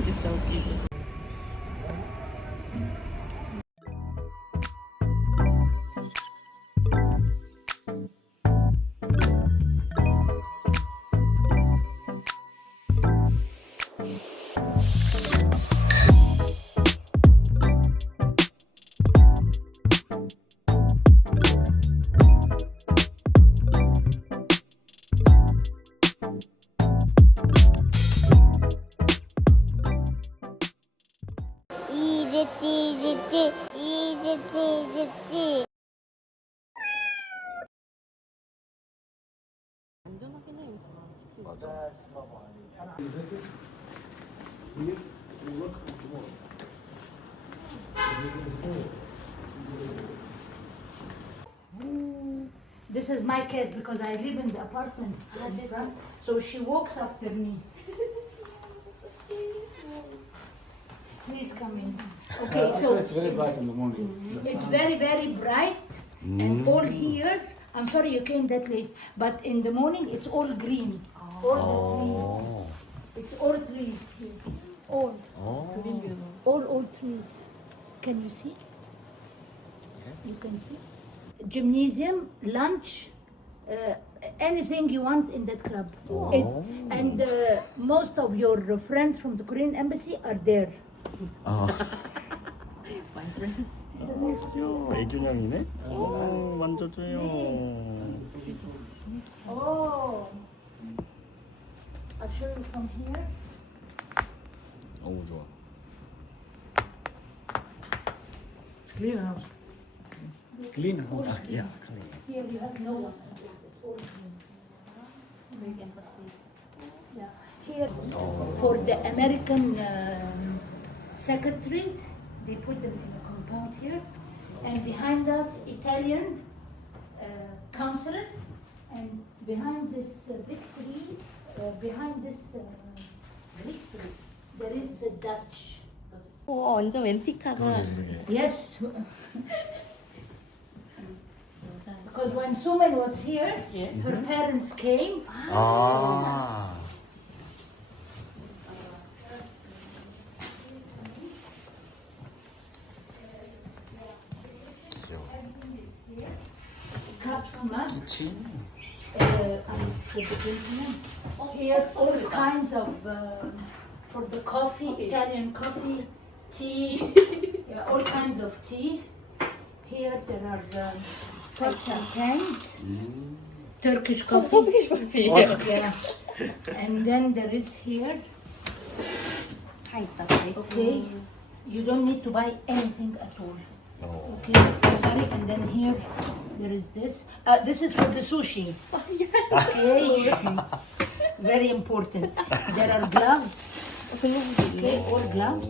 진짜 웃기지. 안전하긴 해. 맞아. This is my cat because I live in the apartment in front, so she walks after me. Please come in. Okay, Actually, so it's very bright in the morning. it's very, very bright, and all here. I'm sorry you came that late, but in the morning it's all green. All the trees. It's all trees here. All. All trees. Can you see? Yes. You can see. Gymnasium, lunch, anything you want in that club. And most of your friends from the Korean embassy are there. My friends. 귀여워. 애교냥이네? 만져줘요. Oh. I'll show you from here. 어우, 좋아. It's clean house. Clean house. 야, Here you have no one. It's all green. Big embassy. Yeah. Here, for the American secretaries, they put them in a compound here. And behind us, Italian consulate. And behind this big tree, behind this big tree, there is the Dutch. 와, 완전 웬티카다. Yes. Because when Suman was here, Yes. her parents came. 아. 귀여워. Cups, mugs. 그치? Here, all kinds of, for the coffee, Italian coffee, tea, yeah, all kinds of tea. Here there are pots and pans, Turkish coffee. Yeah. And then there is here, 다 있다. okay, you don't need to buy anything at all. 어. Okay, sorry, and then here there is this. This is for the sushi. Okay, very important. There are gloves. Okay, all gloves.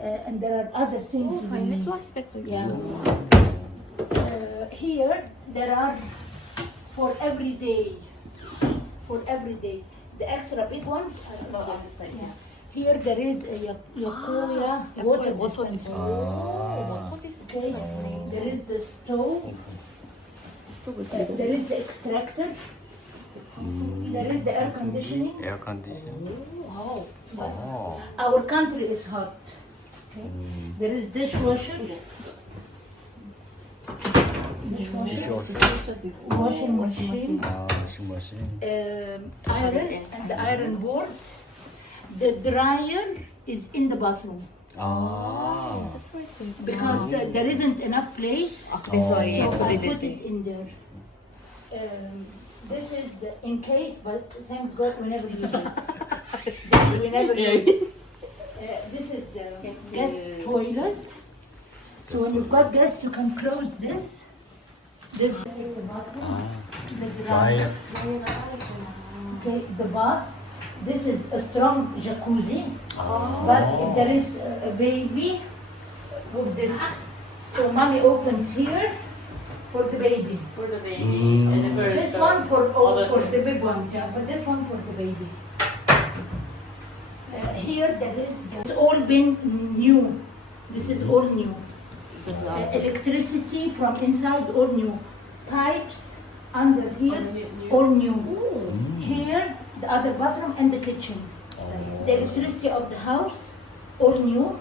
And there are other things. you 다이네 need. 또 아스펙트. Yeah. Here there are for every day. For every day. The extra big ones. Yeah. Here there is a Yokoya water dispenser. 워터 디스플레이. Okay. There is the stove. There is the extractor. There is the air conditioning. 에어 컨디션. Wow. 어. Our country is hot. Okay. There is dishwasher. Washing machine. 아, 워싱머신. Iron and the iron board. The dryer is in the bathroom 아. because there isn't enough place. 그래서 So 예, I put it 보내드릴게. in there. This is in case, but thanks God we never use it. We never use it. This is the guest toilet. So when you've got guests, you can close this. This is the bathroom. The dryer. Okay, the bath. This is a strong jacuzzi. But if there is a baby with this, so mommy opens here for the baby. For the baby. And for This the one for other for thing. the big one, yeah, but this one for the baby. Here there is, it's all been new. This is all new. Electricity from inside, all new. Pipes under here, all new. Here the other bathroom and the kitchen. The electricity of the house, all new.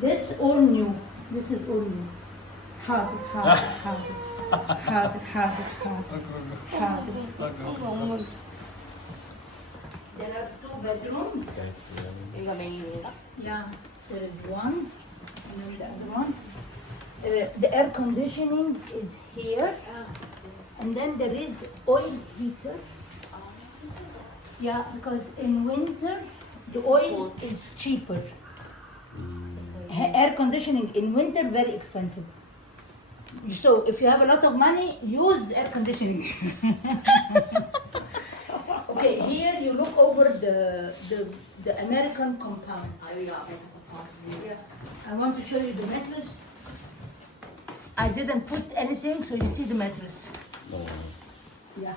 This all new. This is all new. Harder. 너무 There are 2 bedrooms. 여기가 메인인가? Yeah, there is one, and then the other one. The air conditioning is here, and then there is oil heater. Yeah, because in winter the oil is cheaper. Air conditioning in winter very expensive. So if you have a lot of money, use air conditioning. Okay, here you look over the American compound. I want to show you the mattress. I didn't put anything, so you see the mattress. Yeah.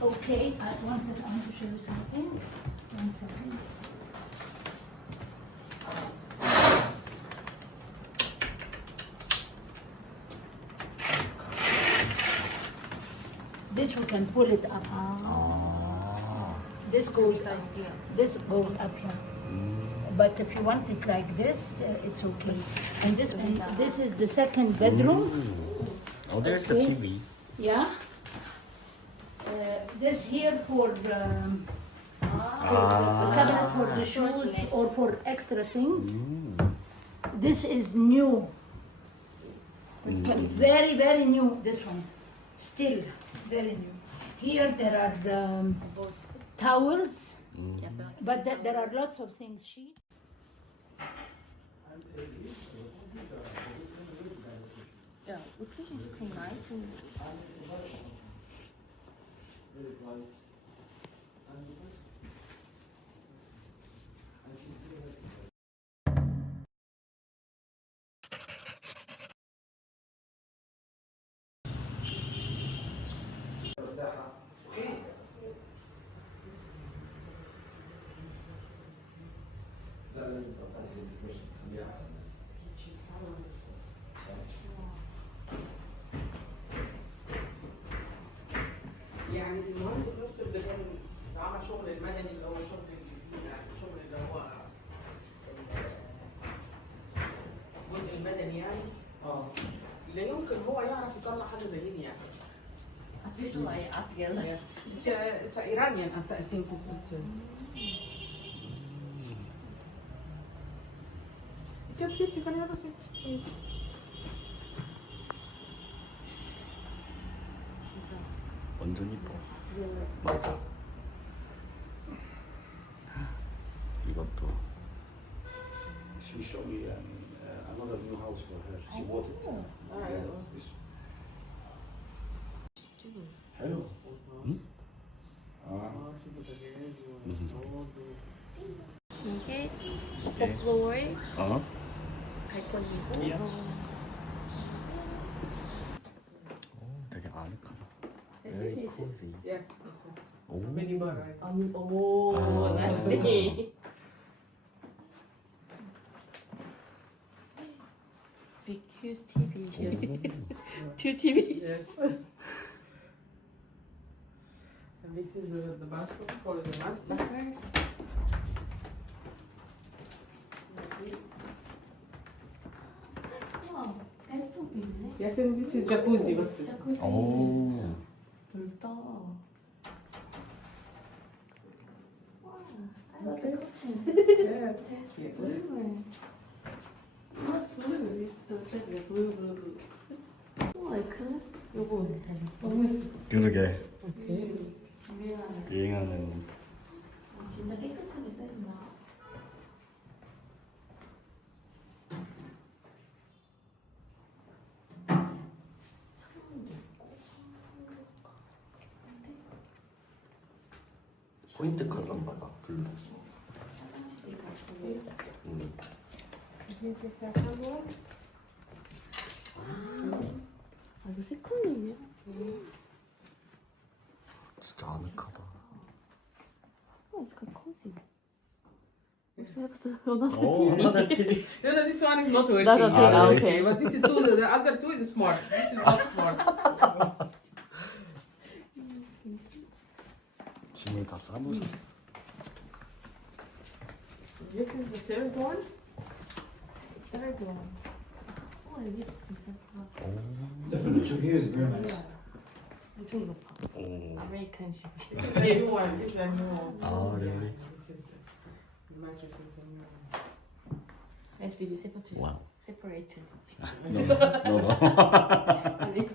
Okay, one second, I want to show you something. 1 second. This we can pull it up. This goes up here. This goes up here. But if you want it like this, it's okay. And this is the second bedroom. Oh, there's Okay. a TV. Yeah. This here for a cabinet for the shoes or for extra things. This is new. Very, very new, this one. Still very new. Here there are towels, but there are lots of things. Sheets. Yeah, which is quite nice. يعني المهندس نفسه اللي كان عمل شغل المدني اللي هو شغل الشغل اللي هو الجزء المدني يعني لا يمكن هو يعرف يطلع حاجه زي دي يعني. Visual art together. It's Iranian I think you can have a seat, please. 진짜. 완전 이뻐. 맞아. 이것도. She showed me another new house for her. She bought it. حلو. 이게 the floor 어? 발코니고. 되게 아늑하다. Very cozy. Yeah, 오. mini bar, right? 오, 아. 나이스. Big huge TV. Two TVs. Yes. And this is the bathroom for the master. Masters. 와, 벤톱 있네. Yes, and this is jacuzzi. 자쿠지. 오. 넓다. 와, I love the curtain. Yeah, thank you. blue. What's blue? It's the blue. 우와, 클래스. 요거 너무 예쁘다. 그러게. 유명하네. 유행하는. 진짜 깨끗하게 써있나? 포인트 컬러인가? 블루. 화장실이 같고. Can you take that one? 아, 이거 세컨룸이야? 진짜 아늑하다. Oh, it's quite cozy. another TV. No, no, this one is not working. That's okay, Ah, okay. But this is two, the other two is smart. This is not smart. 짐을 다 싸놓으셨어. This is the third one. Third one. 여기 괜찮다. The furniture here is very nice. 엄청 높아. 오. 아메리칸식. This is a new one. This is a new one. 아, really? This is the mattress is a new one. Let's leave it separate. Wow. Separated. No, no. 아니.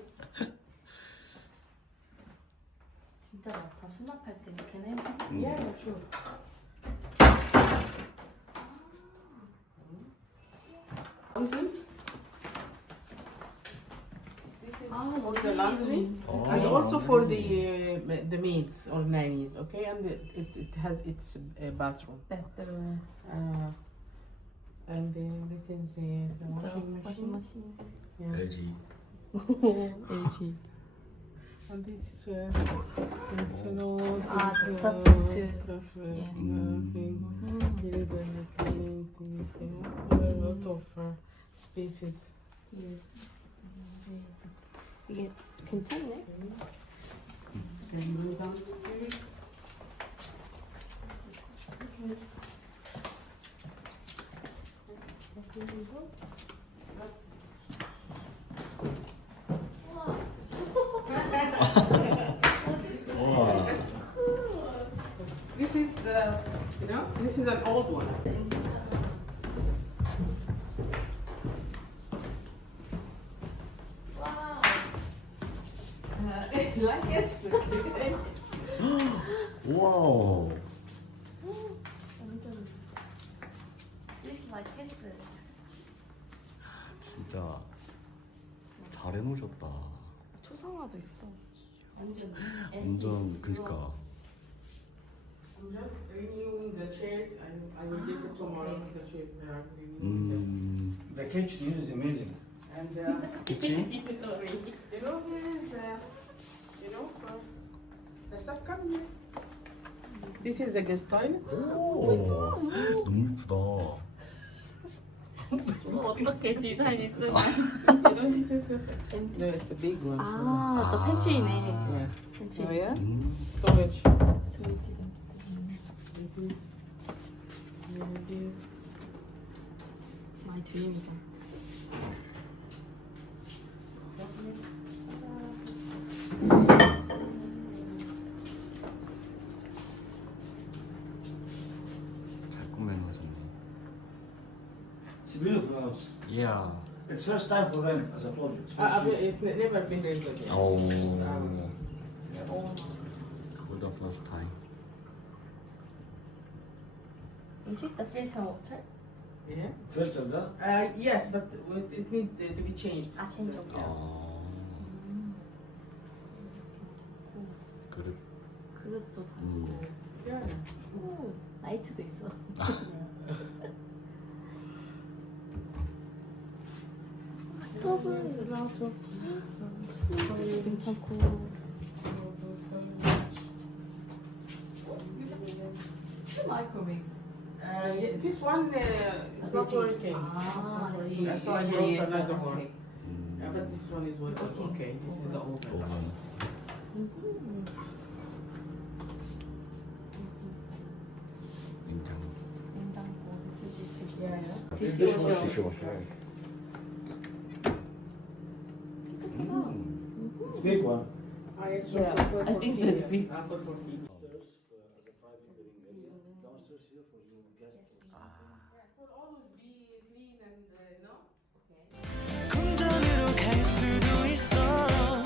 진짜 다 수납할 때 이렇게 해. Yeah, sure. This is for the laundry. Oh. And also for the maids or nannies, okay? And it has its bathroom. Bathroom. And then this is the washing machine. Yes. LG. LG. And this is it's, you know, Ah, the things, stuff to- stuff, yeah. thing. 음. Here the cleaning things, yeah. A lot of spaces. 이게 괜찮네. Can go downstairs. 와. This is the, you know, this is an old one. 와우. Like yesterday. 와우. 완전. This like this. 진짜 잘 해놓으셨다. 초상화도 있어. 완전. 완전 그니까. I'm just renewing the chairs and I will get it tomorrow. The chairs they are renewing them. The kitchen here is amazing. And 그치? you know, here is you know, the stuff come here. This is the guest toilet. 오. 너무 예쁘다. 어떻게 디자인 있으면. You know, this is no, it's a big one. 아, 또 팬트리네. Yeah. 팬트리. Oh yeah. 음. Storage. 스위치도. It is. Yeah, it is. 마이 드림이다. 잘 꾸며놓으셨네. It's a beautiful house. Yeah. It's first time for them, as I told you. It's first I've time. never been there before. 오. Oh. For the first time. Is it the filter water? Yeah. Filter that. Yes, but it needs to be changed. 아, 체인지 오브. 아. 그릇. 그것도 다르고. Yeah. 오, 라이트도 있어. 스토브. 괜찮고. 마이크로웨이브. This one is not working. Ah, I see. I saw I Usually broke it's another not one. okay. Yeah, but this one is working. Okay, this is the oven. 오븐. 냉장고. 냉장고, 휴지실. Yeah, yeah. Dishwasher. 디시워셔. It's a big one. Ah, yes, Yeah, for I think so, it's big. For 14. Upstairs as a private living area. Downstairs here for your guests or something. Yeah, it will always be clean and, no? 궁전으로 갈 수도 있어.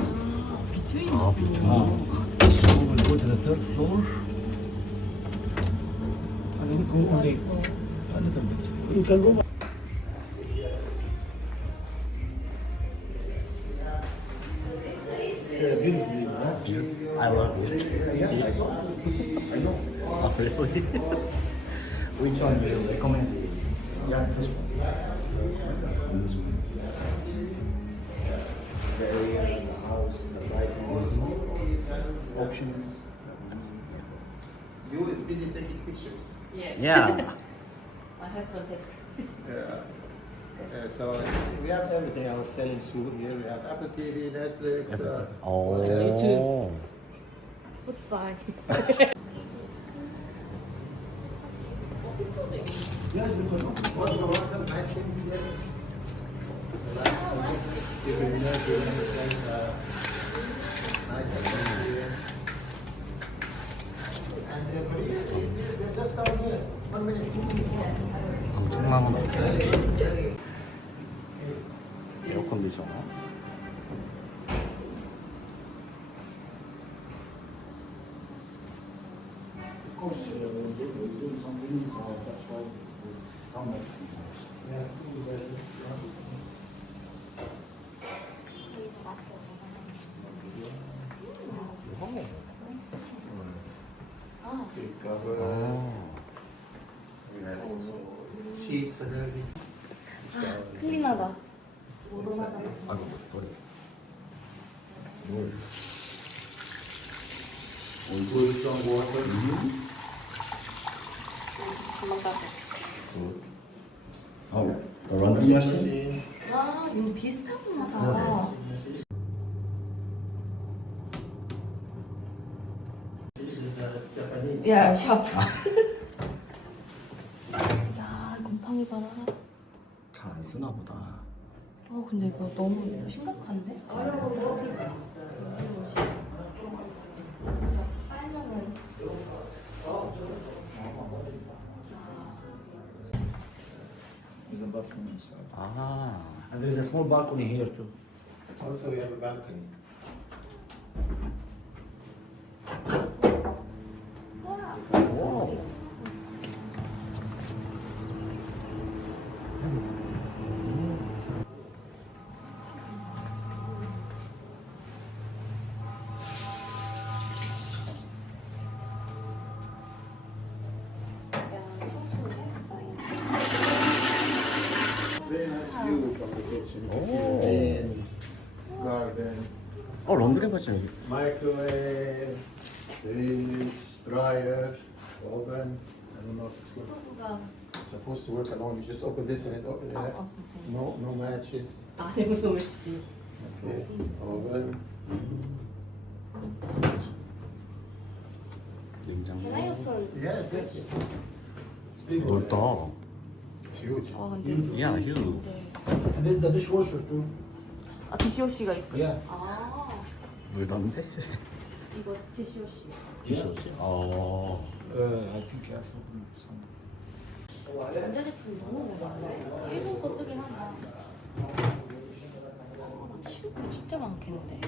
아, 비트윈. So we'll go to the third floor. And we'll go only a little bit. You can go. It's a beautiful view, huh? I love it. Yeah, I know. I know. 아, really? Which one do you recommend? Yes, this one. This one. options. You is busy taking pictures. Yeah. My husband is. Yeah. So we have everything. I was telling Sue here. We have Apple TV, Netflix. 오. 유튜브. 스포티파이. What's the nice things here? Nice here. And they're just down here. 1 minute. 방충망은 어때? 에어컨디셔너? Of course, doing some things, that's why there's some mess in the house. Big cover. We have also sheets and everything. 클린하다. 모던하다. 아이고 뭐 소리. Good strong water. 어, 더 런던 머신? Machine. 와, 이거 비슷하구나 다. This is Japanese. 야, 샤프. 야, 곰팡이 봐라. 잘 안 쓰나 보다. 근데 이거 너무 심각한데? 진짜 빨면은. There's a bathroom inside. 아. And there's a small balcony here too. Also, we have a balcony. 오. Very nice view from the kitchen. You can see Oh. the main garden, 런드리 머신 여기. microwave, fridge, dryer, oven. I don't know if it's good. 스토브가 It's supposed to work alone. You just open this and it open there. No matches. 안에 무슨 옳지. Okay. Oven. 냉장고. Yes, yes, yes. 넓다. It's huge. 근데. 야, 휴. And there's the dishwasher too. 디시오씨가 있어. Yeah. 물던데? 이거 디시오씨. 디시워시? I think yeah. Some. 전자제품 너무 많은데? 일본 거 쓰긴 한다. 나 치울 거 진짜 많겠는데?